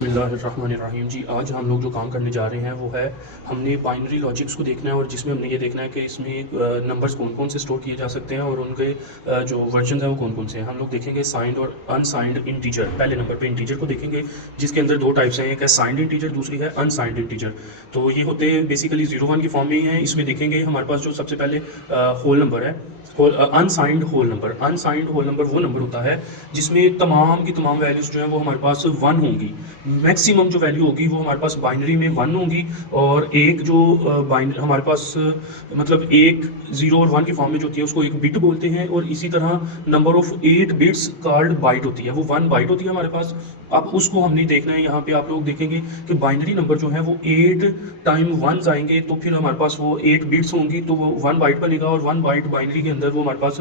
बिस्मिल्लाहिर्रहमानिर्रहीम जी। आज हम लोग जो काम करने जा रहे हैं वो है, हमने बाइनरी लॉजिक्स को देखना है और जिसमें हमने ये देखना है कि इसमें नंबर्स कौन कौन से स्टोर किए जा सकते हैं और उनके जो वर्जन हैं वो कौन कौन से हैं। हम लोग देखेंगे साइंड और अनसाइंड इंटीजर। पहले नंबर पे इंटीजर को देखेंगे जिसके अंदर दो टाइप्स हैं, एक है साइंड इंटीजर, दूसरी है अनसाइंड इंटीजर। तो ये होते हैं बेसिकली 0-1 की फॉर्म में ही हैं। इसमें देखेंगे हमारे पास जो सबसे पहले होल नंबर है, unsigned whole number. Unsigned whole number वो नंबर होता है जिसमें तमाम की तमाम वैल्यूज़ जो हैं वो हमारे पास 1 होंगी। मैक्सिमम जो वैल्यू होगी वो हमारे पास बाइनरी में 1 होगी और एक जो हमारे पास मतलब एक 0 और 1 की फॉर्म में जो होती है उसको एक बिट बोलते हैं। और इसी तरह number of 8 bits called byte होती है, वो 1 बाइट होती है हमारे पास। अब उसको हमने देखना है। यहाँ पे आप लोग देखेंगे कि बाइनरी नंबर जो है वो 8 टाइम 1 आएंगे तो फिर हमारे पास वो 8 बिट्स होंगी, तो वो 1 बाइट बनेगा। और 1 बाइट बाइनरी के अंदर वो हमारे पास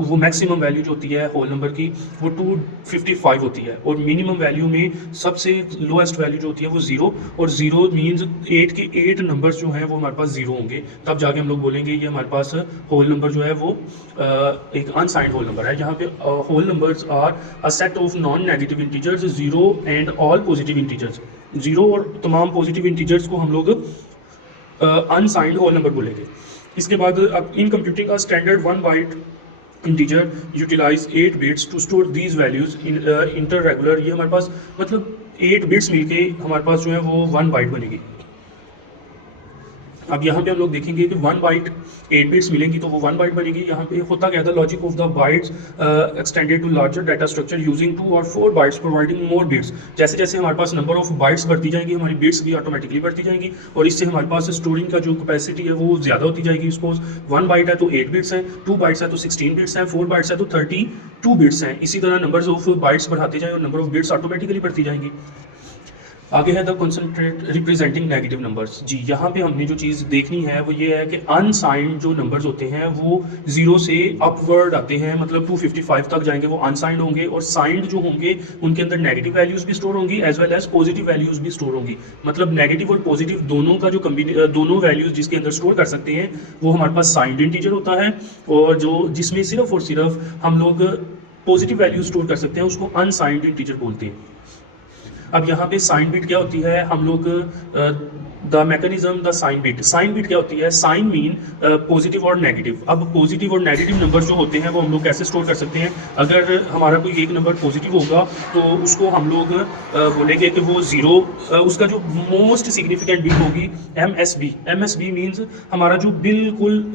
वो मैक्सिमम वैल्यू जो होती है होल नंबर की वो 255 होती है। और मिनिमम वैल्यू में सबसे लोएस्ट वैल्यू जो होती है वो 0, और 0 मीन्स 8 के 8 नंबर्स जो हैं वो हमारे पास 0 होंगे। तब जाके हम लोग बोलेंगे ये हमारे पास होल नंबर जो है वो एक अनसाइंड होल नंबर है। जहाँ पे whole numbers are a set of non negative integers, 0 and all positive integers. 0 और तमाम पॉजिटिव इंटीजर्स को हम लोग अनसाइंड होल नंबर बोलेंगे। इसके बाद अब इन कंप्यूटिंग का standard 1 bite integer utilize 8 bits to store these values in interregular। ये हमारे पास मतलब 8 बिट्स मिलके हमारे पास जो है वो 1 बाइट बनेगी। अब यहाँ पे हम लोग देखेंगे कि 1 बाइट 8 बिट्स मिलेंगी तो वो 1 बाइट बनेगी। यहाँ पे होता क्या था, logic of the bytes extended to larger data structure using 2 और 4 बाइट्स प्रोवाइडिंग मोर बिट्स। जैसे जैसे हमारे पास नंबर ऑफ बाइट्स बढ़ती जाएंगी हमारी बिट्स भी ऑटोमेटिकली बढ़ती जाएंगी और इससे हमारे पास स्टोरिंग का जो कैपेसिटी है वो ज़्यादा होती जाएगी। सपोज 1 बाइट है तो 8 बिट्स हैं, 2 बाइट्स है तो 16 बिट्स हैं, 4 बाइट्स है तो 32 बिट्स हैं। इसी तरह नंबर ऑफ बाइट्स बढ़ाते जाए और नंबर ऑफ बिट्स ऑटोमेटिकली बढ़ती जाएंगी। आगे है the concentrate representing negative numbers. जी, यहाँ पे हमने जो चीज़ देखनी है वो ये है कि अनसाइंड जो नंबर्स होते हैं वो 0 से अपवर्ड आते हैं, मतलब 255 तक जाएंगे, वो अनसाइंड होंगे। और साइंड जो होंगे उनके अंदर नेगेटिव वैल्यूज़ भी स्टोर होंगी as well as positive values भी स्टोर होंगी। मतलब नेगेटिव और पॉजिटिव दोनों का जो दोनों वैल्यूज़ जिसके अंदर स्टोर कर सकते हैं वो हमारे पास साइंड इंटीजर होता है। और जो जिसमें सिर्फ और सिर्फ हम लोग पॉजिटिव वैल्यू स्टोर कर सकते हैं उसको अनसाइंड इंटीजर बोलते हैं। अब यहाँ पे साइन बिट क्या होती है, हम लोग the mechanism the sign bit. Sign bit क्या होती है, साइन मीन पॉजिटिव और नेगेटिव। अब पॉजिटिव और नेगेटिव नंबर जो होते हैं वो हम लोग कैसे स्टोर कर सकते हैं। अगर हमारा कोई एक नंबर पॉजिटिव होगा तो उसको हम लोग बोलेंगे कि वो 0, उसका जो मोस्ट सिग्निफिकेंट बिट होगी MSB। MSB मीन्स हमारा जो बिल्कुल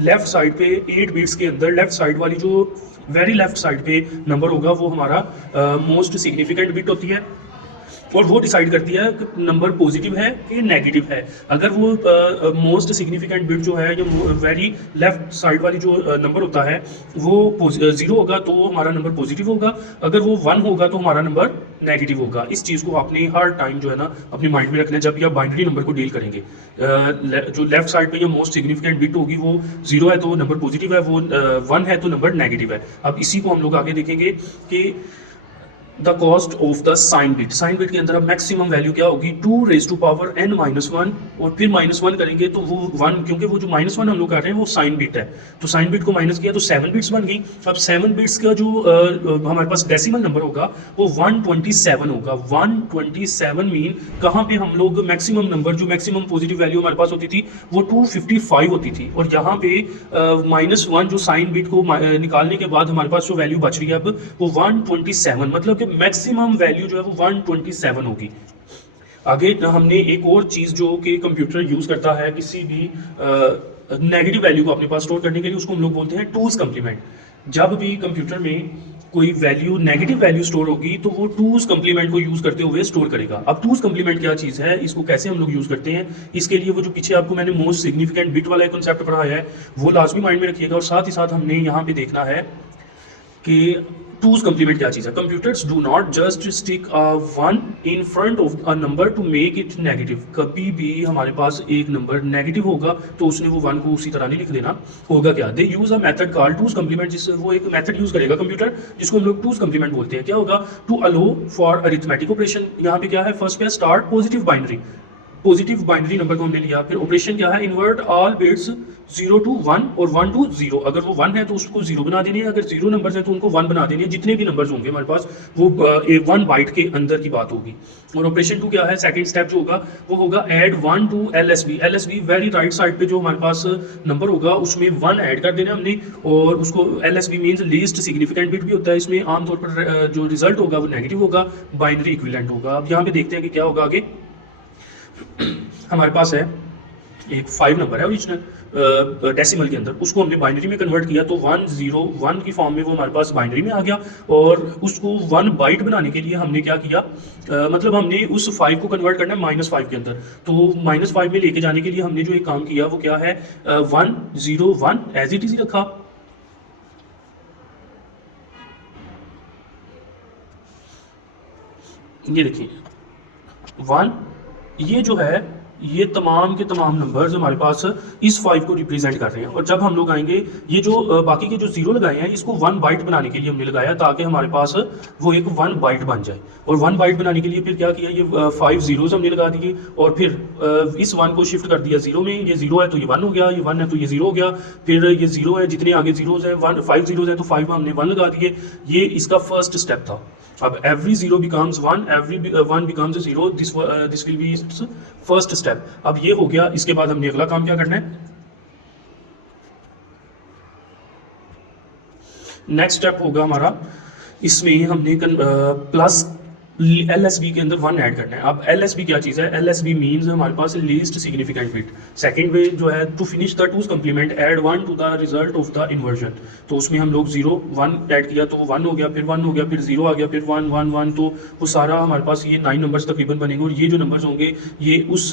लेफ्ट साइड पे 8 बिट्स के अंदर लेफ्ट साइड वाली जो वेरी लेफ्ट साइड पे नंबर होगा वो हमारा मोस्ट सिग्निफिकेंट बिट होती है और वो डिसाइड करती है कि नंबर पॉजिटिव है कि नेगेटिव है। अगर वो मोस्ट सिग्निफिकेंट बिट जो है, जो वेरी लेफ्ट साइड वाली जो नंबर होता है वो 0 होगा तो हमारा नंबर पॉजिटिव होगा, अगर वो 1 होगा तो हमारा नंबर नेगेटिव होगा। इस चीज़ को आपने हर टाइम जो है ना अपने माइंड में रखना है जब भी आप बाइनरी नंबर को डील करेंगे। जो लेफ्ट साइड पे ये मोस्ट सिग्निफिकेंट बिट होगी वो 0 है तो नंबर पॉजिटिव है, वो 1 है तो नंबर नेगेटिव है। अब इसी को हम लोग आगे देखेंगे कि the cost of the sign bit. Sign bit के अंदर अब मैक्सिमम वैल्यू क्या होगी, 2n-1 और फिर -1 करेंगे तो वो 1, क्योंकि वो जो -1 हम लोग कर रहे हैं वो साइन बिट है तो साइन बिट को माइनस किया तो 7 बिट्स बन गई। अब 7 बिट्स का जो हमारे पास डेसिमल नंबर होगा वो 127 होगा। 127 मीन कहाँ पे हम लोग मैक्सिमम नंबर, जो मैक्सिमम पॉजिटिव वैल्यू हमारे पास होती थी वो 255 होती थी और यहाँ पे -1 जो साइन बिट को निकालने के बाद हमारे पास जो वैल्यू बच रही है अब वो 127, मतलब मैक्सिमम वैल्यू जो है वो 127 होगी। आगे हमने एक और चीज़ जो कि कंप्यूटर यूज़ करता है किसी भी नेगेटिव वैल्यू को अपने पास स्टोर करने के लिए, उसको हम लोग बोलते हैं टूज कम्प्लीमेंट। जब भी कंप्यूटर में कोई वैल्यू नेगेटिव वैल्यू स्टोर होगी तो वो टूज कम्प्लीमेंट को यूज़ करते हुए स्टोर करेगा। अब टूज कम्प्लीमेंट क्या चीज़ है, इसको कैसे हम लोग यूज़ करते हैं, इसके लिए वो जो पीछे आपको मैंने मोस्ट सिग्निफिकेंट बिट वाला कंसेप्ट पढ़ाया है वो लाजमी माइंड में रखिएगा। और साथ ही साथ हमने यहाँ पे देखना है कि टूज कम्प्लीमेंट क्या चीज़ है। Computers do not just stick a 1 in front of a number two make it negative. कभी भी हमारे पास एक नंबर नेगेटिव होगा तो उसने वो 1 को उसी तरह नहीं लिख देना। होगा क्या, they use a method called two's complement, जिससे वो एक मेथड यूज करेगा कंप्यूटर जिसको हम लोग टूज कम्प्लीमेंट बोलते हैं। क्या होगा, to allow for arithmetic operation. यहाँ पे क्या है, फर्स्ट पे start positive binary, positive binary number को हमने लिया। फिर ऑपरेशन क्या है, इन्वर्ट ऑल बिट्स 0 to 1 और 1 to 0। अगर वो 1 है तो उसको 0 बना देनी है, अगर 0 नंबर है तो उनको 1 बना देनी है। जितने भी नंबर्स होंगे हमारे पास वो 1 बाइट के अंदर की बात होगी। और ऑपरेशन 2 क्या है, सेकंड स्टेप जो होगा वो होगा add 1 to LSB। LSB very right side पे जो हमारे पास नंबर होगा उसमें 1 ऐड कर देना हमने, और उसको LSB means least significant bit भी होता है। इसमें आमतौर पर जो रिजल्ट होगा वो नेगेटिव होगा, बाइनरी इक्विवेलेंट होगा। अब यहाँ पे देखते हैं कि क्या होगा आगे। हमारे पास है एक 5 नंबर है ओरिजिनल डेसिमल के अंदर, उसको हमने बाइनरी में कन्वर्ट किया तो 101 की फॉर्म में वो हमारे पास बाइनरी में आ गया। और उसको 1 बाइट बनाने के लिए हमने क्या किया, मतलब हमने उस 5 को कन्वर्ट करना है -5 के अंदर। तो -5 में लेके जाने के लिए हमने जो एक काम किया वो क्या है, 101 एज इट इज रखा। ये देखिए 1, ये जो है ये तमाम के तमाम नंबर्स हमारे पास इस 5 को रिप्रेजेंट कर रहे हैं। और जब हम लोग आएंगे ये जो बाकी के जो 0 लगाए हैं इसको 1 बाइट बनाने के लिए हमने लगाया ताकि हमारे पास वो एक 1 बाइट बन जाए। और 1 बाइट बनाने के लिए फिर क्या किया, ये 5 zeros हमने लगा दिए और फिर इस 1 को शिफ्ट कर दिया 0 में। ये 0 है तो ये 1 हो गया, ये 1 है तो ये 0 हो गया। फिर ये 0 है, जितने आगे जीरोज हैं 5 zeros हैं तो 5 में हमने 1 लगा दिए। ये इसका फर्स्ट स्टेप था। अब every 0 becomes 1, every 1 becomes a 0, this will be its first step। अब ये हो गया। इसके बाद हमने अगला काम क्या करना है, नेक्स्ट स्टेप होगा हमारा, इसमें हमने प्लस LSB के अंदर 1 ऐड करना है। अब LSB क्या चीज़ है, LSB मीन्स हमारे पास least significant bit. Second way जो है to finish the two's complement add 1 to the result of the inversion. तो उसमें हम लोग 0 1 ऐड किया तो वो 1 हो गया, फिर 1 हो गया, फिर 0 आ गया, फिर 1 1 1। तो वो सारा हमारे पास ये 9 नंबर्स तकरीबन बनेंगे। और ये जो नंबर्स होंगे ये उस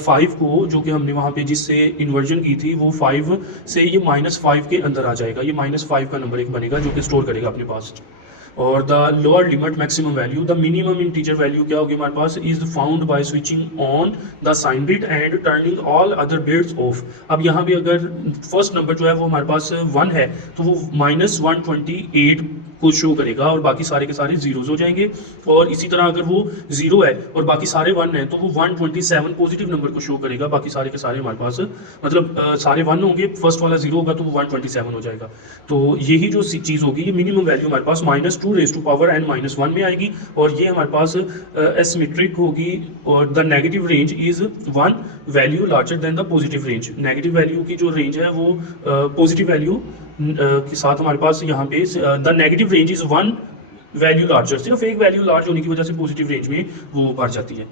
5 को जो कि हमने वहाँ पे जिससे इन्वर्जन की थी वो 5 से ये -5 के अंदर आ जाएगा। ये -5 का नंबर एक बनेगा जो कि स्टोर करेगा अपने पास। और the lower limit maximum value, the minimum integer value क्या होगी हमारे पास, is found by switching on the sign bit and turning all other bits off. अब यहाँ पे अगर फर्स्ट नंबर जो है वो हमारे पास 1 है तो वो -128 को शो करेगा और बाकी सारे के सारे जीरोज हो जाएंगे। और इसी तरह अगर वो 0 है और बाकी सारे 1 हैं तो वो 127 पॉजिटिव नंबर को शो करेगा। बाकी सारे के सारे हमारे पास मतलब सारे 1 होंगे, फर्स्ट वाला 0 होगा तो वो 127 हो जाएगा। तो यही जो चीज़ होगी, ये मिनिमम वैल्यू हमारे पास -2 raised to power n -1 में आएगी। और ये हमारे पास एसिमेट्रिक होगी। और the negative range is 1 value larger than the positive range. Negative value की जो रेंज है वो पॉजिटिव वैल्यू के साथ हमारे पास यहाँ पे the negative range is 1 value larger. सिर्फ एक वैल्यू लार्ज होने की वजह से पॉजिटिव रेंज में वो बढ़ जाती है।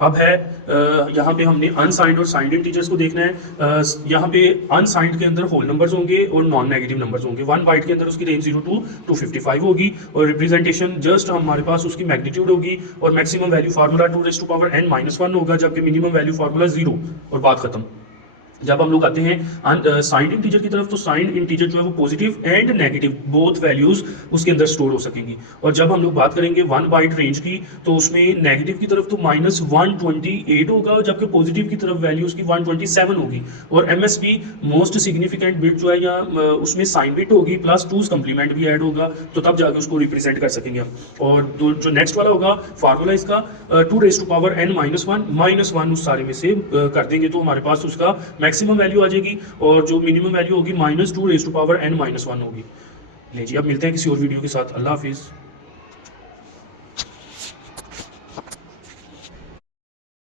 अब है यहाँ पे हमने अनसाइंड और साइंड इंटीजर्स को देखना है। यहाँ पे अनसाइंड के अंदर होल नंबर्स होंगे और नॉन नेगेटिव नंबर्स होंगे। 1 बाइट के अंदर उसकी रेंज 0 to 255 होगी और रिप्रेजेंटेशन जस्ट हमारे पास उसकी मैग्नीट्यूड होगी। और maximum value formula 2 raised to power n -1 होगा, जबकि मिनिमम वैल्यू फार्मूला 0 और बात खत्म। जब हम लोग आते हैं साइंड इंटीजर की तरफ तो साइंड इंटीजर जो है वो positive and negative both values उसके अंदर स्टोर हो सकेंगी। और जब हम लोग बात करेंगे 1 बाइट रेंज की तो उसमें नेगेटिव की तरफ तो -128 होगा, जबकि पॉजिटिव की तरफ वैल्यू उसकी 127 होगी। और MSB मोस्ट सिग्निफिकेंट बिट जो है या उसमें साइन बिट होगी प्लस 2's कंप्लीमेंट भी ऐड होगा, तो तब जाके उसको रिप्रेजेंट कर सकेंगे हम। और जो नेक्स्ट वाला होगा फार्मूला इसका 2 raised to power n -1 उस सारे में से कर देंगे तो हमारे पास उसका मैक्सिमम वैल्यू आ जाएगी। और जो मिनिमम वैल्यू होगी -2 raised to power n -1 होगी। ले जी, अब मिलते हैं किसी और वीडियो के साथ। अल्लाह हाफिज़।